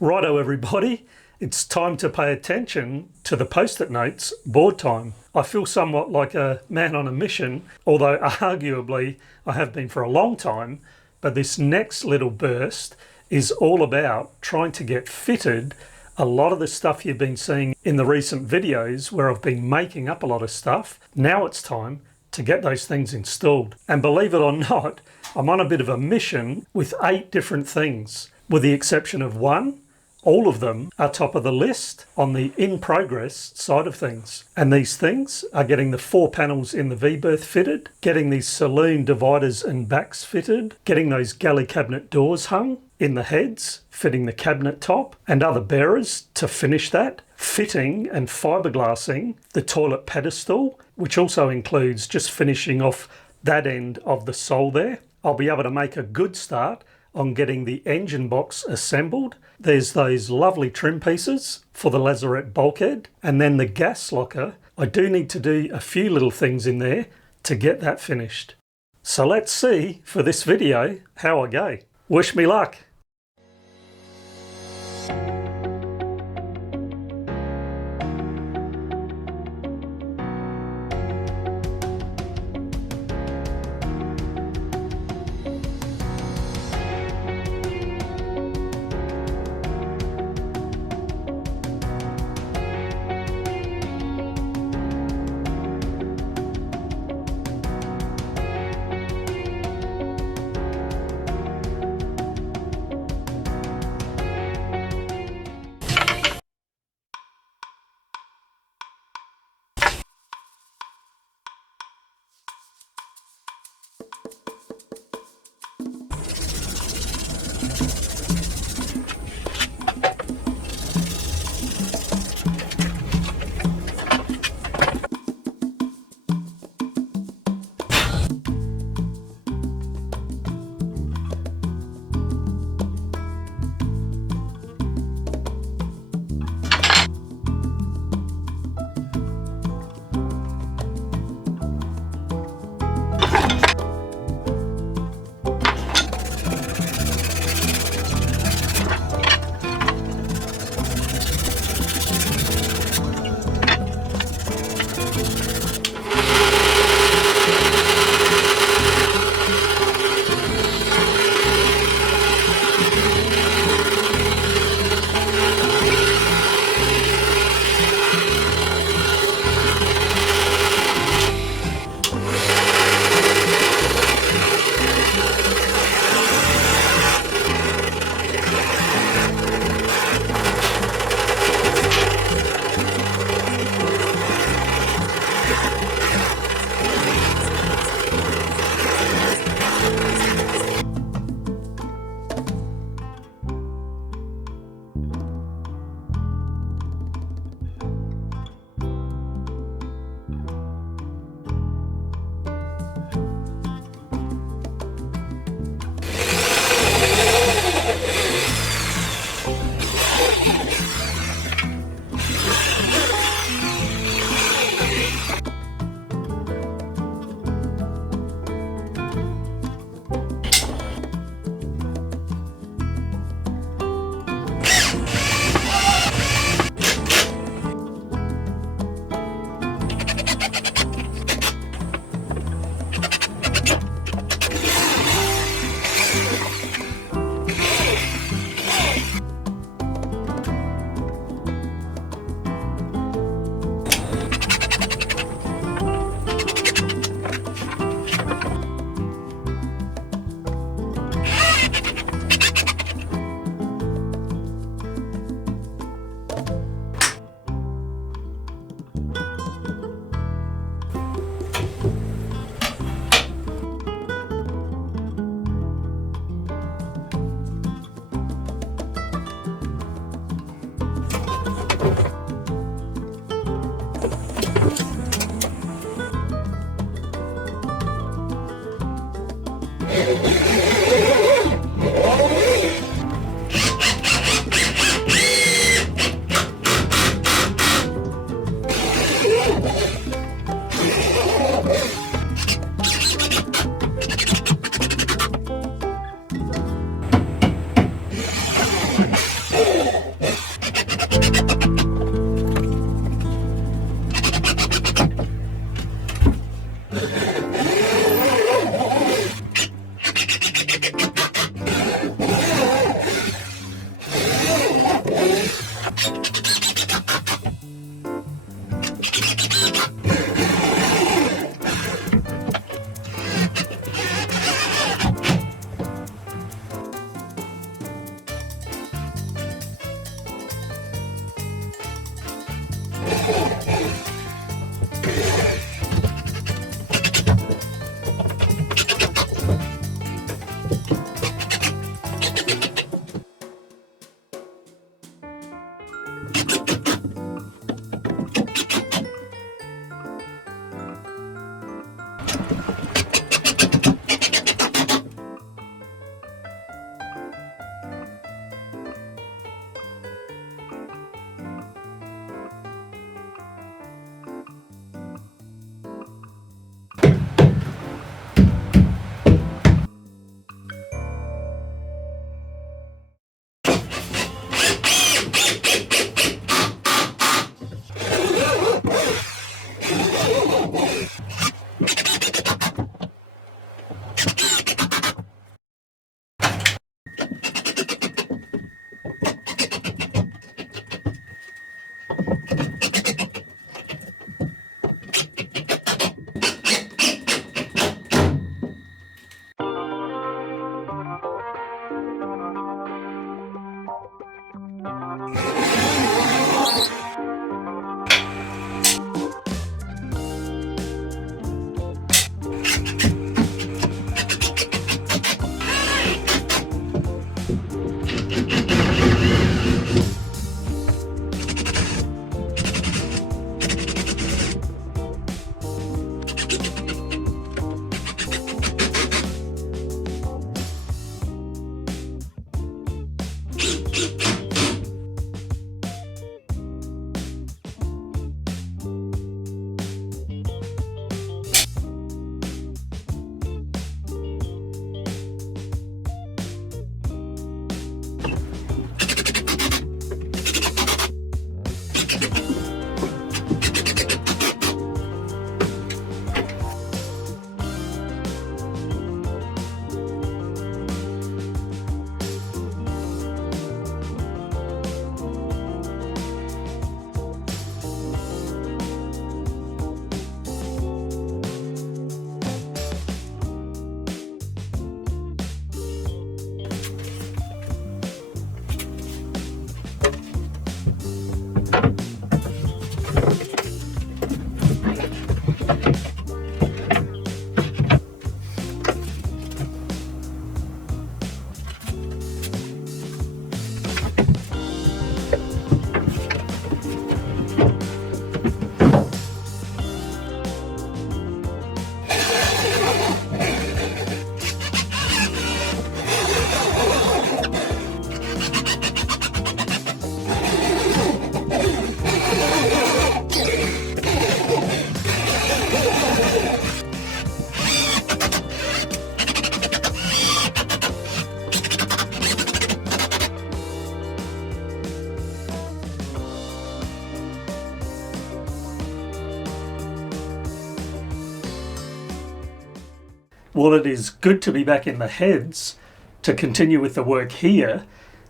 Righto everybody, it's time to pay attention to the post-it notes board time. I feel somewhat like a man on a mission, although arguably I have been for a long time, but this next little burst is all about trying to get fitted a lot of the stuff you've been seeing in the recent videos where I've been making up a lot of stuff. Now it's time to get those things installed. And believe it or not, I'm on a bit of a mission with 8 different things, with the exception of one. All of them are top of the list on the in progress side of things. And these things are getting the 4 panels in the V-berth fitted, getting these saloon dividers and backs fitted, getting those galley cabinet doors hung in the heads, fitting the cabinet top and other bearers to finish that, fitting and fiberglassing the toilet pedestal, which also includes just finishing off that end of the sole there. I'll be able to make a good start on getting the engine box assembled. There's those lovely trim pieces for the lazarette bulkhead, and then the gas locker. I do need to do a few little things in there to get that finished. So let's see for this video how I go. Wish me luck. while it is good to be back in the heads to continue with the work here,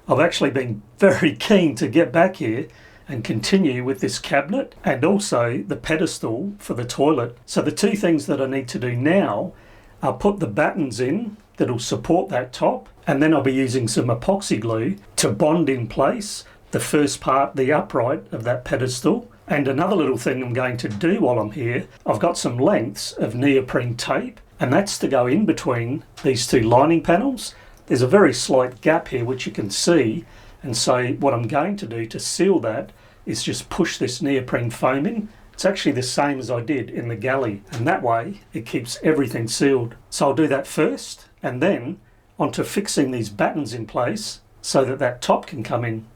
I've actually been very keen to get back here and continue with this cabinet and also the pedestal for the toilet. So the two things that I need to do now are put the battens in that'll support that top, and then I'll be using some epoxy glue to bond in place the first part, the upright of that pedestal. And another little thing I'm going to do while I'm here, I've got some lengths of neoprene tape, and that's to go in between these two lining panels. There's a very slight gap here which you can see, and so what I'm going to do to seal that is just push this neoprene foam in. It's actually the same as I did in the galley, and that way it keeps everything sealed. So I'll do that first, and then onto fixing these battens in place so that that top can come in.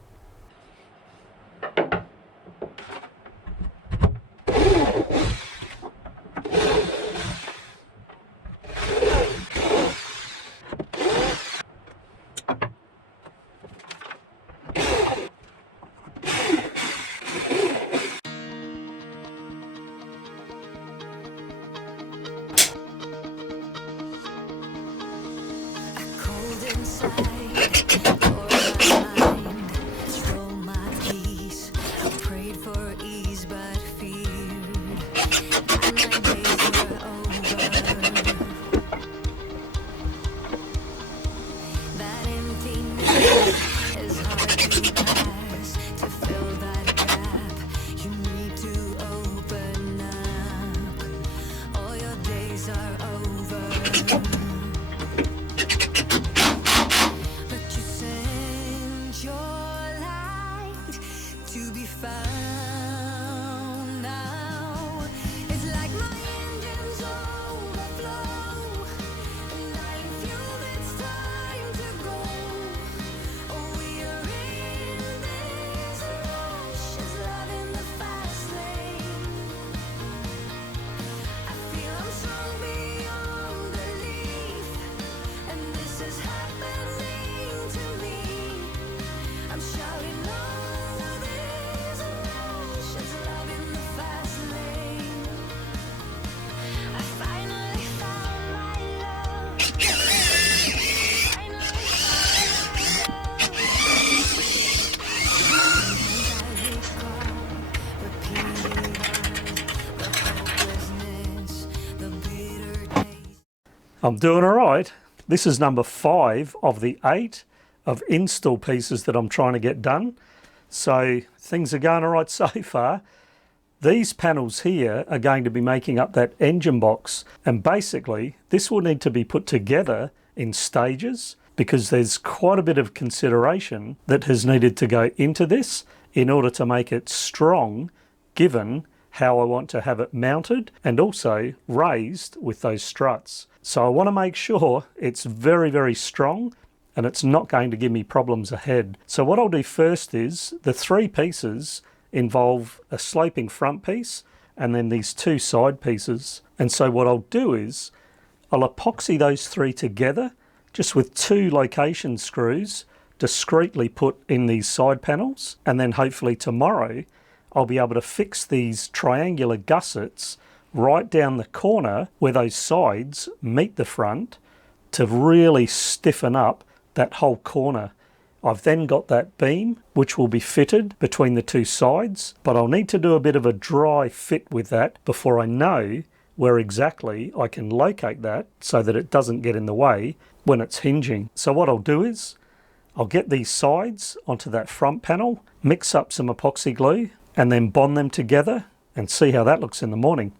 I'm doing all right. This is number 5 of the 8 of install pieces that I'm trying to get done. So things are going all right so far. These panels here are going to be making up that engine box, and basically this will need to be put together in stages because there's quite a bit of consideration that has needed to go into this in order to make it strong, given how I want to have it mounted and also raised with those struts. So I want to make sure it's very, very strong and it's not going to give me problems ahead. So what I'll do first is the 3 pieces involve a sloping front piece and then these 2 side pieces. And so what I'll do is I'll epoxy those 3 together just with 2 location screws discreetly put in these side panels, and then hopefully tomorrow I'll be able to fix these triangular gussets right down the corner where those sides meet the front to really stiffen up that whole corner. I've then got that beam which will be fitted between the 2 sides, but I'll need to do a bit of a dry fit with that before I know where exactly I can locate that so that it doesn't get in the way when it's hinging. So what I'll do is I'll get these sides onto that front panel, mix up some epoxy glue, and then bond them together and see how that looks in the morning.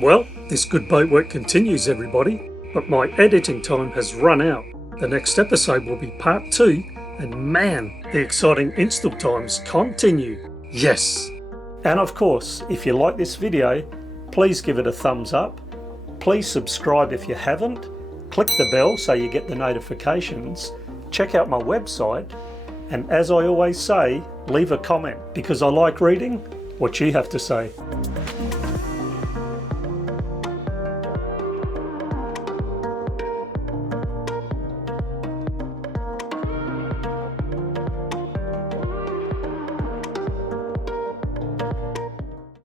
Well, this good boat work continues, everybody, but my editing time has run out. The next episode will be part 2, and man, the exciting install times continue. Yes! And of course, if you like this video, please give it a thumbs up. Please subscribe if you haven't. Click the bell so you get the notifications. Check out my website. And as I always say, leave a comment because I like reading what you have to say.